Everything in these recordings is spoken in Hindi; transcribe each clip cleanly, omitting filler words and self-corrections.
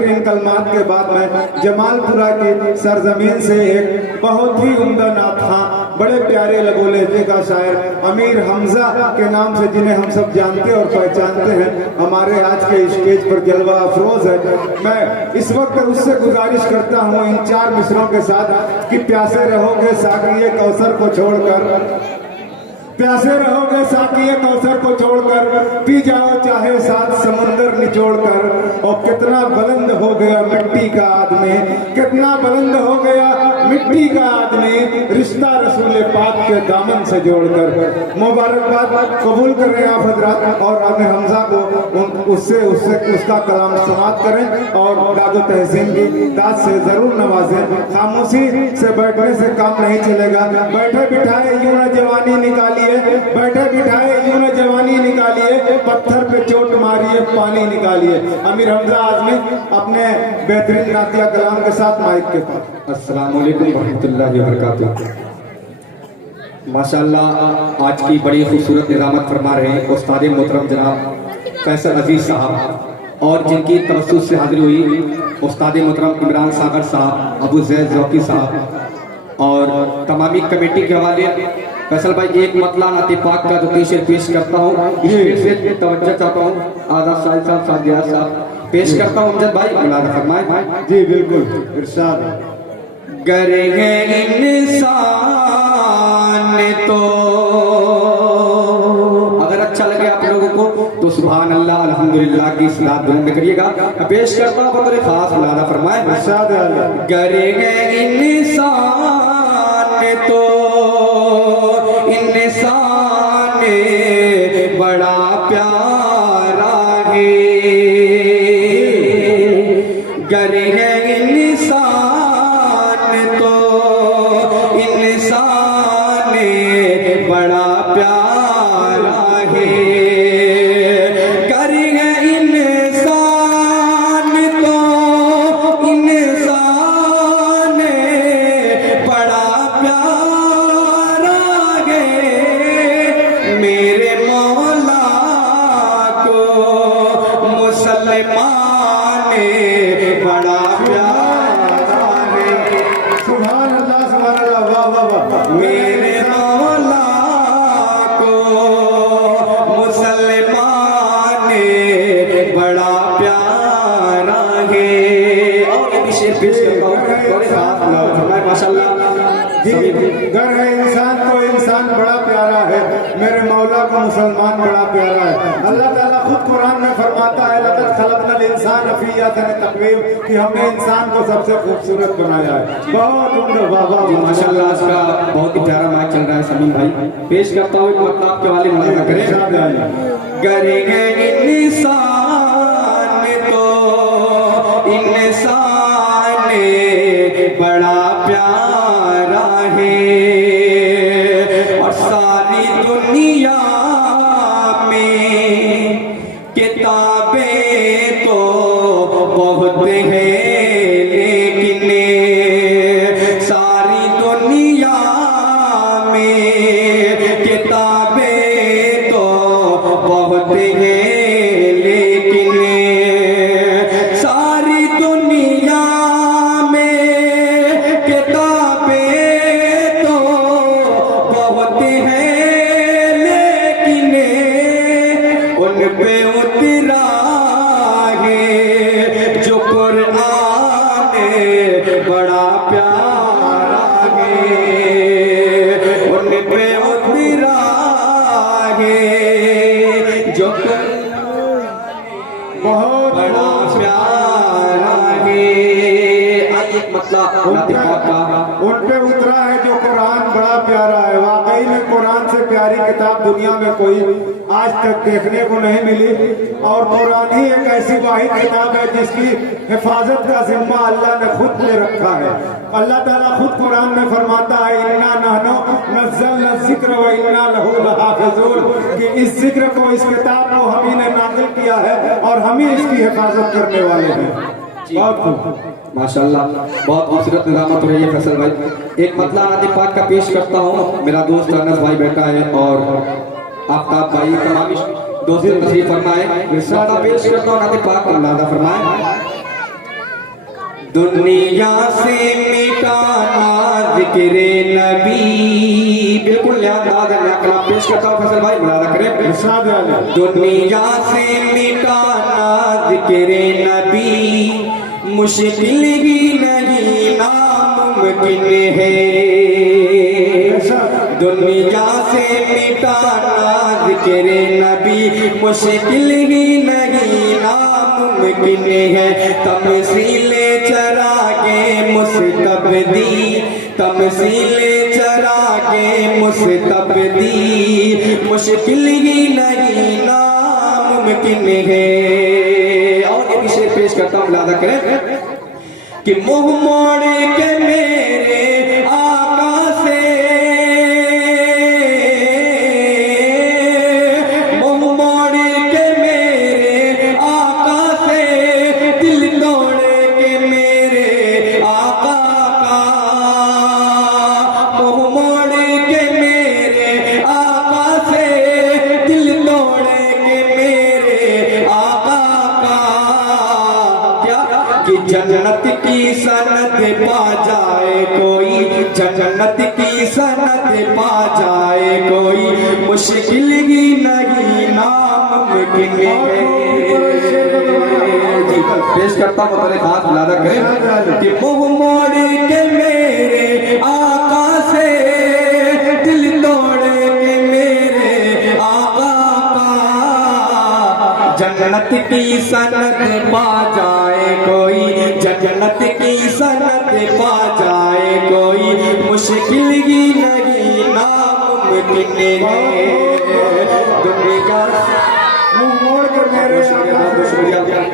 इन कलमात के बाद मैं जमालपुरा की सरजमीन से एक बहुत ही उम्दा नात बड़े प्यारे लगो लहजे का शायर अमीर हमजा के नाम से, जिन्हें हम सब जानते और पहचानते हैं, हमारे आज के स्टेज पर जलवा अफरोज है। मैं इस वक्त उससे गुजारिश करता हूँ इन 4 मिसरों के साथ कि प्यासे रहोगे साकिए कौसर को छोड़कर, प्यासे रहोगे साकिए कौसर को छोड़कर, पी जाओ चाहे 7 समंदर निचोड़कर। और कितना बुलंद हो गया मिट्टी का आदमी, कितना बुलंद हो गया मिट्टी का आदमी, रिश्ता रसूल पाक के दामन से जोड़कर। मुबारकबाद कबूल करें आप हजरात और अमीर हमजा को उससे उसका कलाम समाप्त करें और दादो तहसीन की दाद से जरूर नवाजें। खामोशी से बैठने से काम नहीं चलेगा। बैठे बिठाए यूं न जवानी निकालिए, बैठे बिठाए यूं न जवानी निकालिए, पत्थर पे चोट मारिए पानी निकालिए। अमीर हमजा आजमी अपने बेहतरीन नातिया कलाम के साथ माइक के पास। अस्सलाम वालेकुम रहमतुल्लाहि व बरकातुहू। माशाअल्लाह आज की बड़ी खूबसूरत निज़ामत फरमा रहे हैं उस्ताद मोहतरम जनाब फैसल अजीज साहब, और जिनकी तवज्जुह से हाजिर हुई उस्ताद मोहतरम इमरान सागर साहब, अबू जैद ज़ौकी साहब और तमामी कमेटी के हवाले फैसल भाई एक मतला नाते पाक का जो शेर पेश करता हूँ, इस शेर पे तवज्जो चाहता हूँ। आज़ाद शाहिद साहब, सादिया साहब पेश करता हूँ। अमजद भाई मुलाज़ा फरमाएं। जी बिल्कुल इरशाद। गर है इंसान तो अगर अच्छा लगे आप लोगों को तो सुभान अल्लाह अल्हम्दुलिल्लाह की सलात बुलंद करिएगा। पेश करता हूँ बतौर खास मुलाज़ा फरमाएं। गर है इंसान तो इंसान बड़ा प्यारा है, गर है इंसान तो इंसान बड़ा प्यारा है, गर है इंसान तो इंसान बड़ा प्यारा है। मेरे मौला को मुसलमान बड़ा प्यारा है। सुभान अल्लाह, वाह वाह वाह। मेरे मौला को मुसलमान बड़ा प्यारा है। और एक शेर पेश करता हूँ माशाअल्लाह। गर है इंसान तो इंसान बड़ा प्यारा है, मेरे मौला को मुसलमान बड़ा प्यारा है। अल्लाह ताला खुद कुरान में फरमाता है लक़द खलक़नल इंसान फी अहसनि तक़वीम, कि हमने इंसान को सबसे खूबसूरत बनाया है। बहुत उम्दा वाह वाह माशाअल्लाह। आज का बहुत ही प्यारा मैच चल रहा है समीम भाई। पेश करता हूँ एक मतलब के वाले मुलाज़ा करें। गर है इंसान तो इंसान बड़ा प्यारा है, और सारी दुनिया में किताबें तो बहुत हैं, लेकिन सारी दुनिया में किताबें तो बहुत हैं, लेकिन सारी दुनिया में किताबें तो बहुत हैं, लेकिन उन पे उतरा है जो कुरान बड़ा प्यारा है, उन पे उतरा है जो बहुत बड़ा प्यारा है। एक मतलब उन पे उतरा है जो कुरान बड़ा प्यारा है। वाकई में कुरान से प्यारी किताब दुनिया में कोई आज तक देखने को नहीं मिली, और कुरान ही एक ऐसी वाहिद किताब है जिसकी हिफाजत का जिम्मा अल्लाह ने खुद ले रखा है। अल्लाह ताला खुद कुरान में फरमाता है इन्ना नहनु नज़्ज़लना जिक्र व इन्ना लहू लहाफिज़ून, कि इस जिक्र को, इस किताब को हम ही ने नाज़िल किया है और हम ही इसकी हिफाजत करने वाले हैं। बहुत खूब, माशाल्लाह, बहुत खूबसूरत निज़ामत हो रही है फैसल भाई। एक मतला नाते पाक का पेश करता हूँ। मेरा दोस्त अनस भाई बैठा है और आफ्ताब भाई तमाम दोस्त तशरीफ फरमाए। मतला पेश करता हूँ, नाते पाक का मुलादा फरमाए। दुनिया से मिटाना जिक्र नबी, बिल्कुल अंदाज है। मैं कलाम पेश करता हूँ, फैसल भाई मुलादा करें। इरशाद है। दुनिया से मिटाना जिक्र नबी, मुश्किल ही नहीं नामुमकिन है। दुनिया से मिटाना जिक्र नबी, मुश्किल ही नहीं नामुमकिन है। तमसीले चरागे मुस्तबदी, तमसीले चरागे मुस्तबदी, मुश्किल ही नहीं नामुमकिन है। और एक शेर पेश करता हूँ, मुलादा करें कि मुंह मोड़ के मेरे आका से, मुंह मोड़ के मेरे आका से, दिल तोड़ के मेरे आका का, मुंह मोड़ के मेरे आका से, दिल तोड़ के मेरे आका का, क्या कि जन्नत की सनत पा जाए कोई, जन्नत की सनत पा जाए कोई, मुश्किल ही नहीं नामुमकिन है। पेश करता हूँ, तेरे हाथ मुलादा करें कि मुंह मोड़ के मेरे आका से, दिल तोड़ के मेरे आका का, जन्नत की सनत पा जाए कोई, जन्नत की सनत पा जाए कोई, मुश्किल ही नहीं नामुमकिन है। दुनिया मुंह मोड़ के मेरे आका से,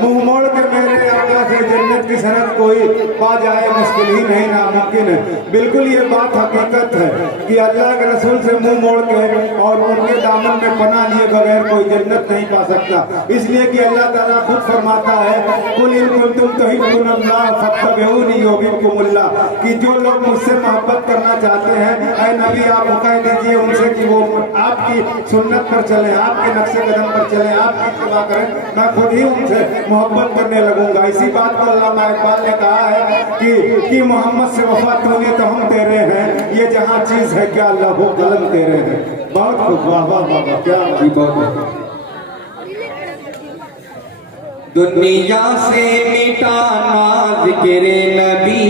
मुंह मोड़ के मेरे आका से जन्नत की सनत कोई पा जाए, मुश्किल ही नहीं नामुमकिन है। बिल्कुल ये बात हकीकत है कि अल्लाह के रसूल से मुंह मोड़ के और उनके दामन में पनाह लिए बगैर कोई जन्नत नहीं पा सकता। इसलिए कि अल्लाह ताला खुद फरमाता है, कुल इन कुंतुम तुहिब्बुनल्लाह फत्तबिऊनी युहिब्बुकुमुल्लाह, कि जो लोग मुझसे मोहब्बत करना चाहते हैं, ऐ नबी आप हुक्म दीजिए उनसे कि वो आपकी सुन्नत पर चले, आपके नक्शे कदम पर चले, आपकी इत्तिबा करें, मैं खुद ही उनसे मोहब्बत करने लगूंगा। इसी बात को अल्लामा इकबाल ने कहा है कि मोहम्मद से वफा तूने तो हम तेरे हैं, ये जहाँ चीज है क्या लहू कलम तेरे हैं। बहुत खूब, वाह वाह वाह, क्या बहुत। दुनिया से मिटाना जिक्र नबी,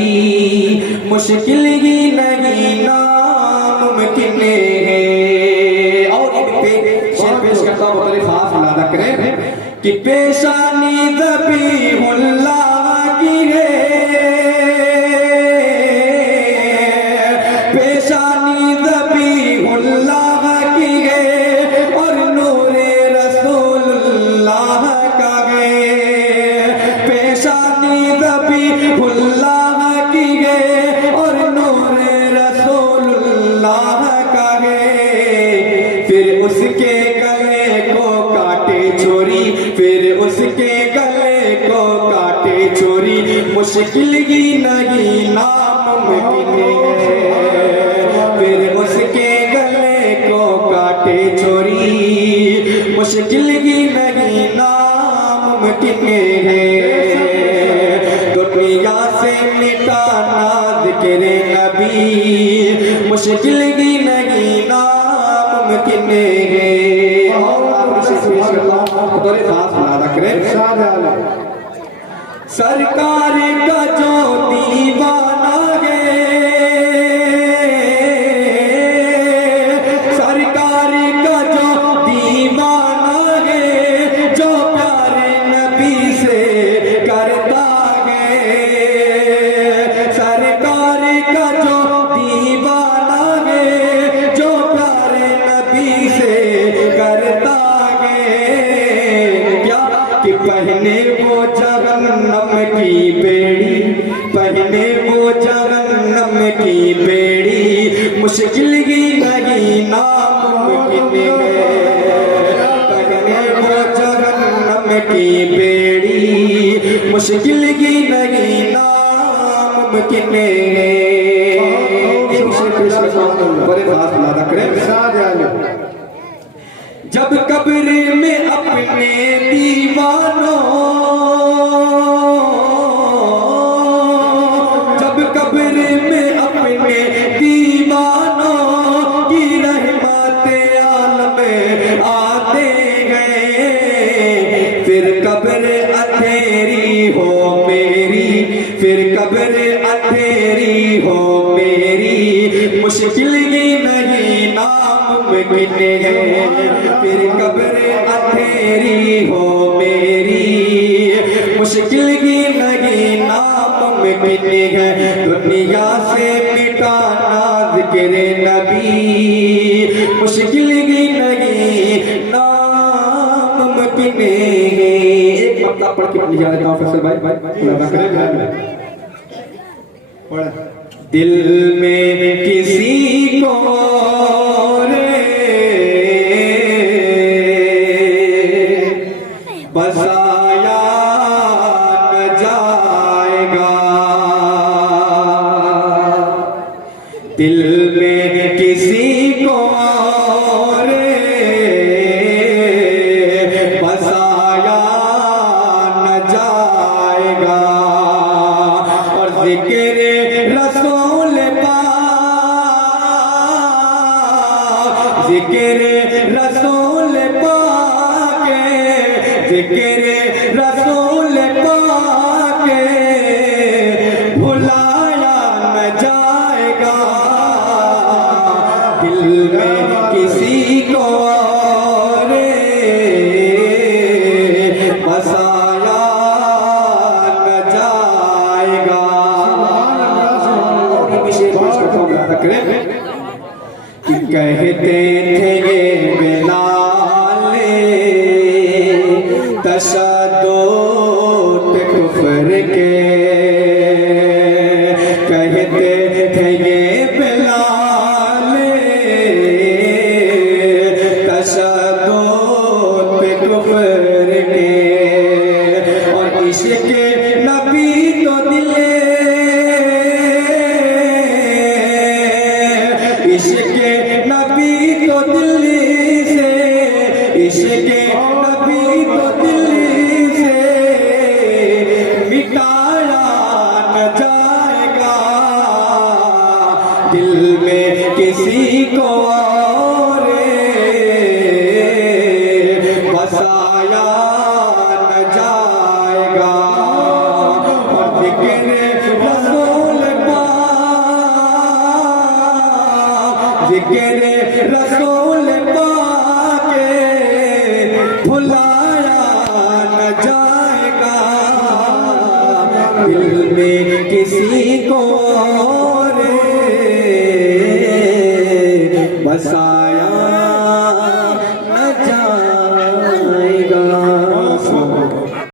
मुश्किल ही नहीं नामुमकिन है। और एक शेर पेश करता हूँ, तेरे खास मुलादा करें कि पेशानी ज़बीहुल्लाह की है, पेशानी ज़बीहुल्लाह की है, और नूरे रसूलुल्लाह का है। पेशानी ज़बीहुल्लाह की है और नूरे रसूलुल्लाह का है। फिर उसके गले को काटे छोरी, फिर उसके गले को काटे छोरी, मुश्किल ही नहीं नामुमकिन है। फिर उसके गले को काटे छोरी, मुश्किल ही नहीं नामुमकिन है। दुनिया से मिटाना जिक्र नबी, मुश्किल ही नहीं नामुमकिन है। सरकार का जो दीवाना है, सरकार का जो दीवाना है, जो प्यारे नबी से करता है, सरकार का जो दीवाना है, जो प्यारे नबी से करता है, क्या कि पहले वो जहन्नम की बेड़ी, पहले वो की बेड़ी मुश्किल की नहीं नामुमकिन बड़े खास लादा करें। जब कब्र में अपने दीवानों, जब कब्र में अपने दीवानों की रहमते आलम आते गए, फिर कब्र अंधेरी हो मेरी, फिर कब्र अंधेरी हो मेरी, मुश्किल ही नहीं नामुमकिन है, फिर कब्र अंधेरी हो मेरी, मुश्किल ही नहीं नामुमकिन है, दुनिया से मिटाना ज़िक्र नबी, मुश्किल ही नहीं नामुमकिन है। एक मतलब पढ़ के लिया देता हूँ फैसल भाई, दिल में किसी को बसाया न जाएगा, दिल में किसी को बसाया न जाएगा, और जिक्र रसूल पाक, जिक्र रसूल पाक, जिक्र रसूल पाक भुलाया न जाएगा, दिल में किसी को बसाया न जाएगा। कि कहते थे ये बिलाल तशद्दुद कुफ्र के, कहते थे ये बिलाल तशद्दुद कुफ्र के, और इश्क़ नबी तो दिले, इश्क़ नबी तो दिल्ली से, इश्क़ नबी तो दिल्ली से मिटाया न जाएगा, दिल में किसी को और बसाया न जाएगा, और ज़िक्र रसूल पाक, ज़िक्र